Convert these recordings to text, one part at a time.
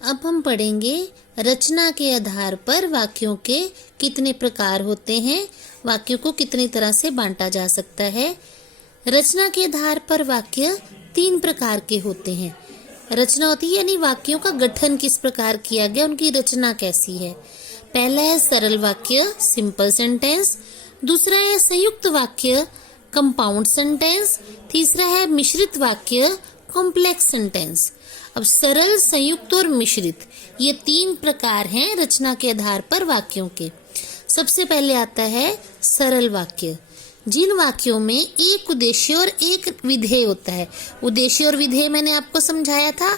अब हम पढ़ेंगे रचना के आधार पर वाक्यों के कितने प्रकार होते हैं, वाक्यों को कितनी तरह से बांटा जा सकता है। रचना के आधार पर वाक्य 3 प्रकार के होते हैं। रचना होती है यानी वाक्यों का गठन किस प्रकार किया गया, उनकी रचना कैसी है। पहला है सरल वाक्य सिंपल सेंटेंस, दूसरा है संयुक्त वाक्य कंपाउंड सेंटेंस, तीसरा है मिश्रित वाक्य कॉम्प्लेक्स सेंटेंस। अब सरल, संयुक्त और मिश्रित ये 3 प्रकार हैं रचना के आधार पर वाक्यों के। सबसे पहले आता है सरल वाक्य, जिन वाक्यों में एक उद्देश्य और एक विधेय होता है। उद्देश्य और विधेय मैंने आपको समझाया था।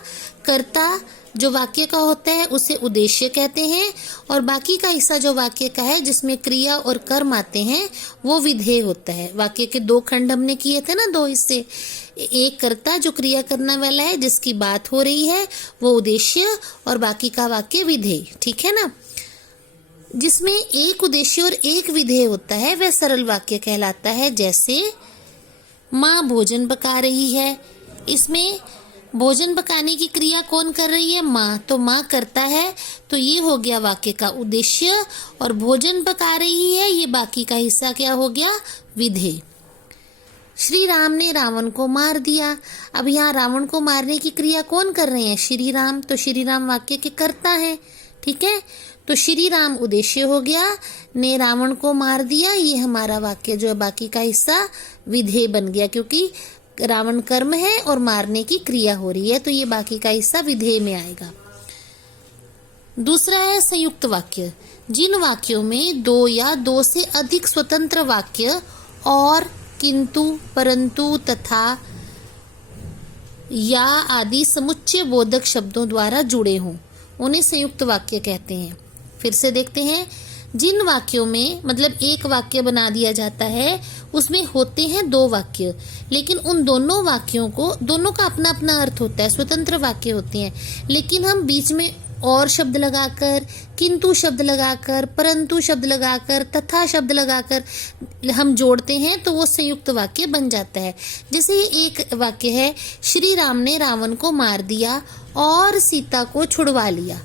कर्ता जो वाक्य का होता है उसे उद्देश्य कहते हैं और बाकी का हिस्सा जो वाक्य का है जिसमें क्रिया और कर्म आते हैं वो विधेय होता है। वाक्य के 2 खंड हमने किए थे ना, 2 हिस्से। एक कर्ता जो क्रिया करने वाला है जिसकी बात हो रही है वो उद्देश्य और बाकी का वाक्य विधेय, ठीक है ना। जिसमें एक उद्देश्य और एक विधेय होता है वह सरल वाक्य कहलाता है। जैसे माँ भोजन पका रही है, इसमें भोजन पकाने की क्रिया कौन कर रही है? माँ। तो माँ करता है, तो ये हो गया वाक्य का उद्देश्य, और भोजन पका रही है ये बाकी का हिस्सा क्या हो गया? विधेय। श्री राम ने रावण को मार दिया। अब यहाँ रावण को मारने की क्रिया कौन कर रहे हैं? श्री राम। तो श्री राम वाक्य के कर्ता है, ठीक है। तो श्री राम उद्देश्य हो गया, ने रावण को मार दिया ये हमारा वाक्य जो है बाकी का हिस्सा विधेय बन गया, क्योंकि रावण कर्म है और मारने की क्रिया हो रही है, तो ये बाकी का हिस्सा विधेय में आएगा। दूसरा है संयुक्त वाक्य, जिन वाक्यों में 2 या 2 से अधिक स्वतंत्र वाक्य और, किंतु, परंतु, तथा, या आदि समुच्चय बोधक शब्दों द्वारा जुड़े हों उन्हें संयुक्त वाक्य कहते हैं। फिर से देखते हैं, जिन वाक्यों में मतलब एक वाक्य बना दिया जाता है उसमें होते हैं 2 वाक्य, लेकिन उन दोनों वाक्यों को, दोनों का अपना अपना अर्थ होता है, स्वतंत्र वाक्य होते हैं, लेकिन हम बीच में और शब्द लगाकर, किंतु शब्द लगाकर, परंतु शब्द लगाकर, तथा शब्द लगाकर हम जोड़ते हैं तो वो संयुक्त वाक्य बन जाता है। जैसे ये एक वाक्य है, श्री राम ने रावण को मार दिया और सीता को छुड़वा लिया।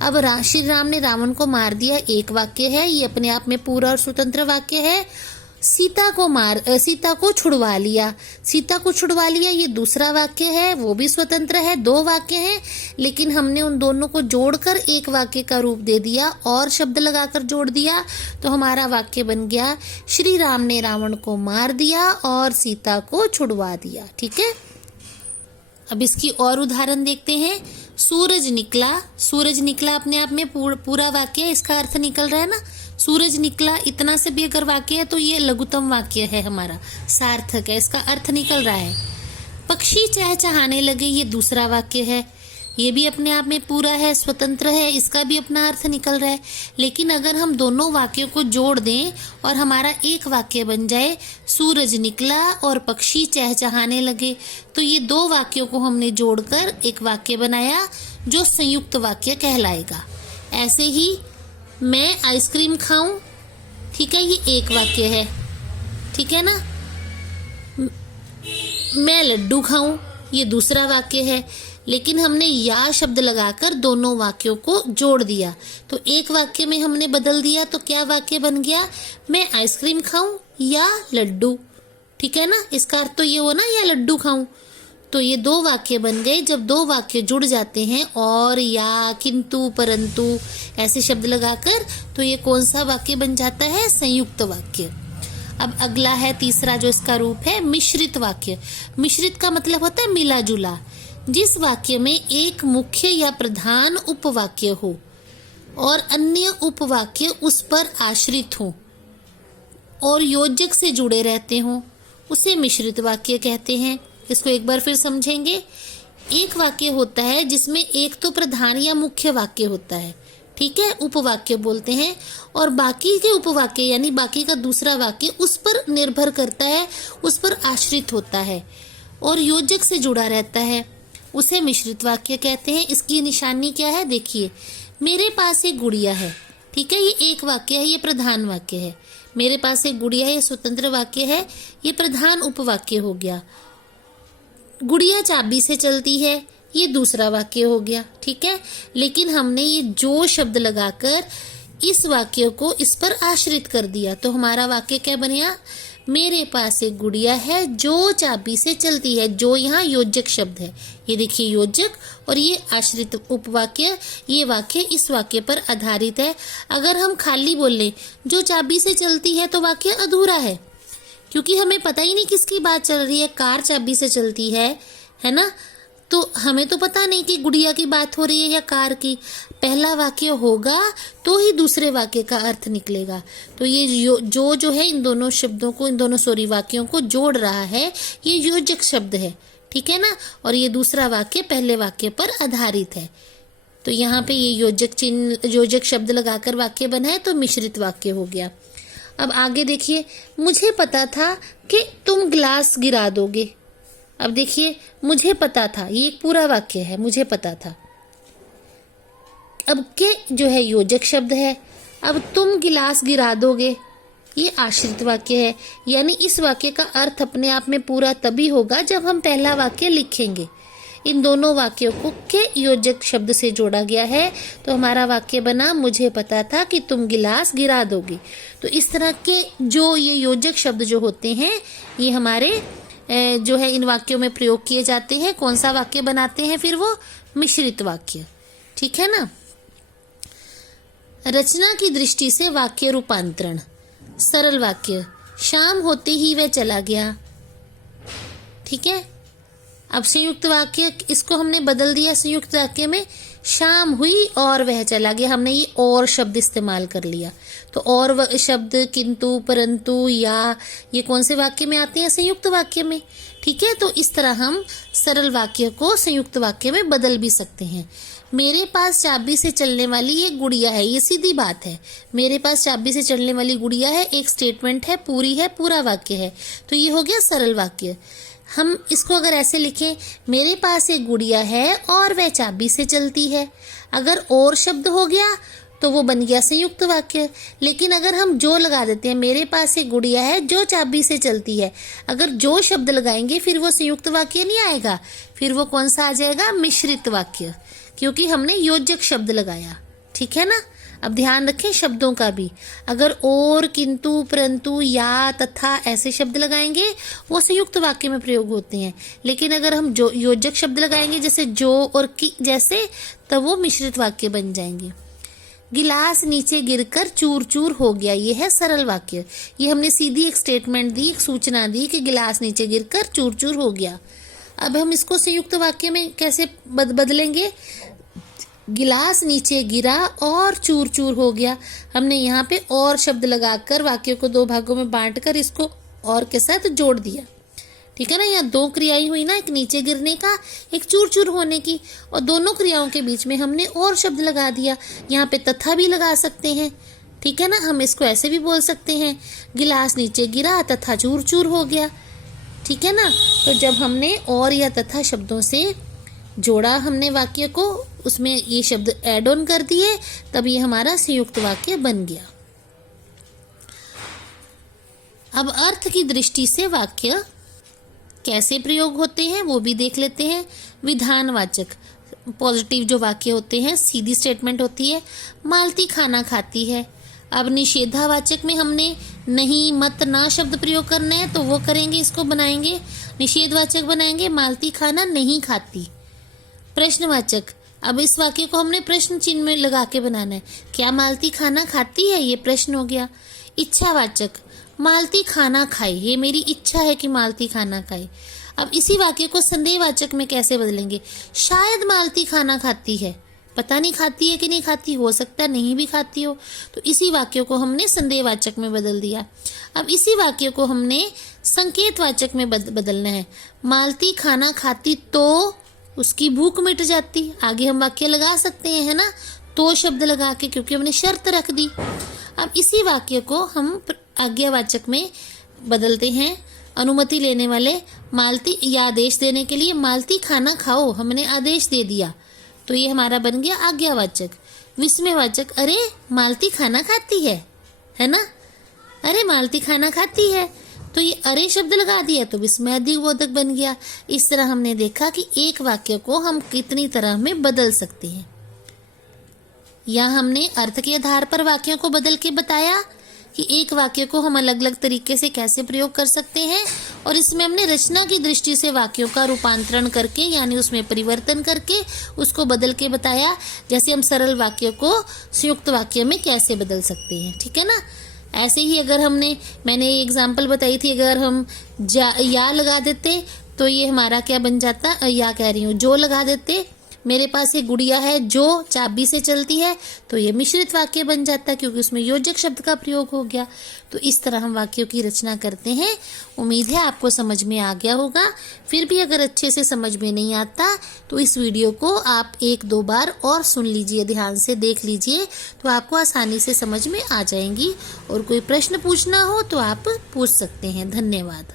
अब श्री राम ने रावण को मार दिया एक वाक्य है, ये अपने आप में पूरा और स्वतंत्र वाक्य है। सीता को छुड़वा लिया, सीता को छुड़वा लिया ये दूसरा वाक्य है, वो भी स्वतंत्र है, 2 वाक्य हैं, लेकिन हमने उन दोनों को जोड़कर एक वाक्य का रूप दे दिया और शब्द लगाकर जोड़ दिया, तो हमारा वाक्य बन गया श्री राम ने रावण को मार दिया और सीता को छुड़वा दिया, ठीक है। अब इसकी और उदाहरण देखते हैं। सूरज निकला, सूरज निकला अपने आप में पूरा वाक्य है, इसका अर्थ निकल रहा है ना। सूरज निकला इतना से भी अगर वाक्य है तो ये लघुतम वाक्य है हमारा, सार्थक है, इसका अर्थ निकल रहा है। पक्षी चहचहाने लगे ये दूसरा वाक्य है, ये भी अपने आप में पूरा है, स्वतंत्र है, इसका भी अपना अर्थ निकल रहा है। लेकिन अगर हम दोनों वाक्यों को जोड़ दें और हमारा एक वाक्य बन जाए, सूरज निकला और पक्षी चहचहाने लगे, तो ये 2 वाक्यों को हमने जोड़कर एक वाक्य बनाया जो संयुक्त वाक्य कहलाएगा। ऐसे ही मैं आइसक्रीम खाऊं, ठीक है, ये एक वाक्य है, ठीक है ना। मैं लड्डू खाऊं ये दूसरा वाक्य है, लेकिन हमने या शब्द लगाकर दोनों वाक्यों को जोड़ दिया, तो एक वाक्य में हमने बदल दिया, तो क्या वाक्य बन गया? मैं आइसक्रीम खाऊं या लड्डू, ठीक है ना। इसका अर्थ तो ये हो ना, या लड्डू खाऊं, तो ये 2 वाक्य बन गए। जब 2 वाक्य जुड़ जाते हैं और, या, किंतु, परंतु ऐसे शब्द लगाकर, तो ये कौन सा वाक्य बन जाता है? संयुक्त वाक्य। अब अगला है तीसरा जो इसका रूप है मिश्रित वाक्य। मिश्रित का मतलब होता है मिला जुला, जिस वाक्य में एक मुख्य या प्रधान उपवाक्य हो और अन्य उपवाक्य उस पर आश्रित हो और योजक से जुड़े रहते हो, उसे मिश्रित वाक्य कहते हैं। इसको एक बार फिर समझेंगे। एक वाक्य होता है जिसमें एक तो प्रधान या मुख्य वाक्य होता है, ठीक है, उपवाक्य बोलते हैं, और बाकी के उपवाक्य यानी बाकी का दूसरा वाक्य उस पर निर्भर करता है, उस पर आश्रित होता है और योजक से जुड़ा रहता है, उसे मिश्रित वाक्य कहते हैं। इसकी निशानी क्या है? देखिए, मेरे पास एक गुड़िया है, ठीक है, ये एक वाक्य है, ये प्रधान वाक्य है। मेरे पास एक गुड़िया है, ये स्वतंत्र वाक्य है, ये प्रधान उपवाक्य हो गया। गुड़िया चाबी से चलती है, ये दूसरा वाक्य हो गया, ठीक है। लेकिन हमने ये जो शब्द लगाकर इस वाक्य को इस पर आश्रित कर दिया, तो हमारा वाक्य क्या बनेगा? मेरे पास एक गुड़िया है जो चाबी से चलती है। जो यहाँ योजक शब्द है, ये देखिए योजक, और ये आश्रित उपवाक्य। ये वाक्य इस वाक्य पर आधारित है। अगर हम खाली बोल लें जो चाबी से चलती है तो वाक्य अधूरा है, क्योंकि हमें पता ही नहीं किसकी बात चल रही है। कार चाबी से चलती है ना, तो हमें तो पता नहीं कि गुड़िया की बात हो रही है या कार की। पहला वाक्य होगा तो ही दूसरे वाक्य का अर्थ निकलेगा। तो ये जो है इन दोनों शब्दों को, इन दोनों वाक्यों को जोड़ रहा है, ये योजक शब्द है, ठीक है ना। और ये दूसरा वाक्य पहले वाक्य पर आधारित है। तो यहाँ पे ये योजक शब्द लगाकर वाक्य बना है, तो मिश्रित वाक्य हो गया। अब आगे देखिए, मुझे पता था कि तुम गिलास गिरा दोगे। अब देखिए, मुझे पता था, ये एक पूरा वाक्य है, मुझे पता था। अब के जो है योजक शब्द है। अब तुम गिलास गिरा दोगे, ये आश्रित वाक्य है। यानी इस वाक्य का अर्थ अपने आप में पूरा तभी होगा जब हम पहला वाक्य लिखेंगे। इन दोनों वाक्यों को के योजक शब्द से जोड़ा गया है, तो हमारा वाक्य बना मुझे पता था कि तुम गिलास गिरा दोगे। तो इस तरह के जो ये योजक शब्द जो होते हैं, ये हमारे जो है इन वाक्यों में प्रयोग किए जाते हैं। कौन सा वाक्य बनाते हैं फिर? वो मिश्रित वाक्य, ठीक है ना। रचना की दृष्टि से वाक्य रूपांतरण। सरल वाक्य, शाम होते ही वह चला गया, ठीक है। अब संयुक्त वाक्य, इसको हमने बदल दिया संयुक्त वाक्य में, शाम हुई और वह चला गया। हमने ये और शब्द इस्तेमाल कर लिया। तो और शब्द किंतु, परंतु, या, ये कौन से वाक्य में आते हैं? संयुक्त वाक्य में, ठीक है। तो इस तरह हम सरल वाक्य को संयुक्त वाक्य में बदल भी सकते हैं। मेरे पास चाबी से चलने वाली एक गुड़िया है, ये सीधी बात है। मेरे पास चाबी से चलने वाली गुड़िया है, एक स्टेटमेंट है, पूरा वाक्य है। तो ये हो गया सरल वाक्य। हम इसको अगर ऐसे लिखें, मेरे पास एक गुड़िया है और वह चाबी से चलती है, अगर और शब्द हो गया तो वो बन गया संयुक्त वाक्य। लेकिन अगर हम जो लगा देते हैं, मेरे पास एक गुड़िया है जो चाबी से चलती है, अगर जो शब्द लगाएंगे फिर वो संयुक्त वाक्य नहीं आएगा, फिर वो कौन सा आ जाएगा? मिश्रित वाक्य, क्योंकि हमने योजक शब्द लगाया, ठीक है ना। अब ध्यान रखें शब्दों का भी, अगर और, किंतु, परंतु, या, तथा ऐसे शब्द लगाएंगे वो संयुक्त वाक्य में प्रयोग होते हैं। लेकिन अगर हम जो योजक शब्द लगाएंगे, जैसे जो और की जैसे, तब वो मिश्रित वाक्य बन जाएंगे। गिलास नीचे गिरकर चूर चूर हो गया, ये है सरल वाक्य। ये हमने सीधी एक स्टेटमेंट दी, एक सूचना दी कि गिलास नीचे गिरकर चूर चूर हो गया। अब हम इसको संयुक्त वाक्य में कैसे बदलेंगे? गिलास नीचे गिरा और चूर चूर हो गया। हमने यहाँ पे और शब्द लगाकर वाक्य को दो भागों में बांटकर इसको और के साथ जोड़ दिया, ठीक है ना। यहाँ दो क्रियाएं हुई ना, एक नीचे गिरने का, एक चूर चूर होने की, और दोनों क्रियाओं के बीच में हमने और शब्द लगा दिया। यहाँ पे तथा भी लगा सकते हैं, ठीक है ना। हम इसको ऐसे भी बोल सकते हैं, गिलास नीचे गिरा तथा चूर चूर हो गया, ठीक है ना। तो जब हमने और या तथा शब्दों से जोड़ा हमने वाक्य को, उसमें ये शब्द ऐड ऑन कर दिए, तब ये हमारा संयुक्त वाक्य बन गया। अब अर्थ की दृष्टि से वाक्य कैसे प्रयोग होते हैं वो भी देख लेते हैं। विधानवाचक, पॉजिटिव जो वाक्य होते हैं, सीधी स्टेटमेंट होती है, मालती खाना खाती है। अब निषेधावाचक में हमने नहीं, मत, ना शब्द प्रयोग करना है, तो वो करेंगे, इसको बनाएंगे, निषेधवाचक बनाएंगे, मालती खाना नहीं खाती। प्रश्नवाचक, अब इस वाक्य को हमने प्रश्न चिन्ह में लगा के बनाना है, क्या मालती खाना खाती है, ये प्रश्न हो गया। इच्छावाचक, मालती खाना खाए, ये मेरी इच्छा है कि मालती खाना खाए। अब इसी वाक्य को संदेहवाचक में कैसे बदलेंगे? शायद मालती खाना खाती है, पता नहीं खाती है कि नहीं खाती, हो सकता है नहीं भी खाती हो, तो इसी वाक्य को हमने संदेहवाचक में बदल दिया। अब इसी वाक्य को हमने संकेतवाचक में बदलना है। मालती खाना खाती तो उसकी भूख मिट जाती, आगे हम वाक्य लगा सकते हैं, है ना, तो शब्द लगा के, क्योंकि हमने शर्त रख दी। अब इसी वाक्य को हम आज्ञावाचक में बदलते हैं। अनुमति लेने वाले, मालती, या आदेश देने के लिए, मालती खाना खाओ, हमने आदेश दे दिया, तो ये हमारा बन गया आज्ञावाचक। विस्मयवाचक, अरे मालती खाना खाती है ना, अरे मालती खाना खाती है, तो ये अरे शब्द लगा दिया तो विस्मयादिक बोधक बन गया। इस तरह हमने देखा कि एक वाक्य को हम कितनी तरह में बदल सकते हैं। यहाँ हमने अर्थ के आधार पर वाक्यों को बदल के बताया कि एक वाक्य को हम अलग अलग तरीके से कैसे प्रयोग कर सकते हैं, और इसमें हमने रचना की दृष्टि से वाक्यों का रूपांतरण करके यानी उसमें परिवर्तन करके उसको बदल के बताया। जैसे हम सरल वाक्य को संयुक्त वाक्य में कैसे बदल सकते हैं, ठीक है ना। ऐसे ही अगर मैंने एग्जाम्पल बताई थी, अगर हम या लगा देते तो ये हमारा क्या बन जाता, या कह रही हूँ जो लगा देते, मेरे पास एक गुड़िया है जो चाबी से चलती है, तो ये मिश्रित वाक्य बन जाता क्योंकि उसमें योजक शब्द का प्रयोग हो गया। तो इस तरह हम वाक्यों की रचना करते हैं। उम्मीद है आपको समझ में आ गया होगा। फिर भी अगर अच्छे से समझ में नहीं आता तो इस वीडियो को आप 1-2 बार और सुन लीजिए, ध्यान से देख लीजिए, तो आपको आसानी से समझ में आ जाएंगी। और कोई प्रश्न पूछना हो तो आप पूछ सकते हैं। धन्यवाद।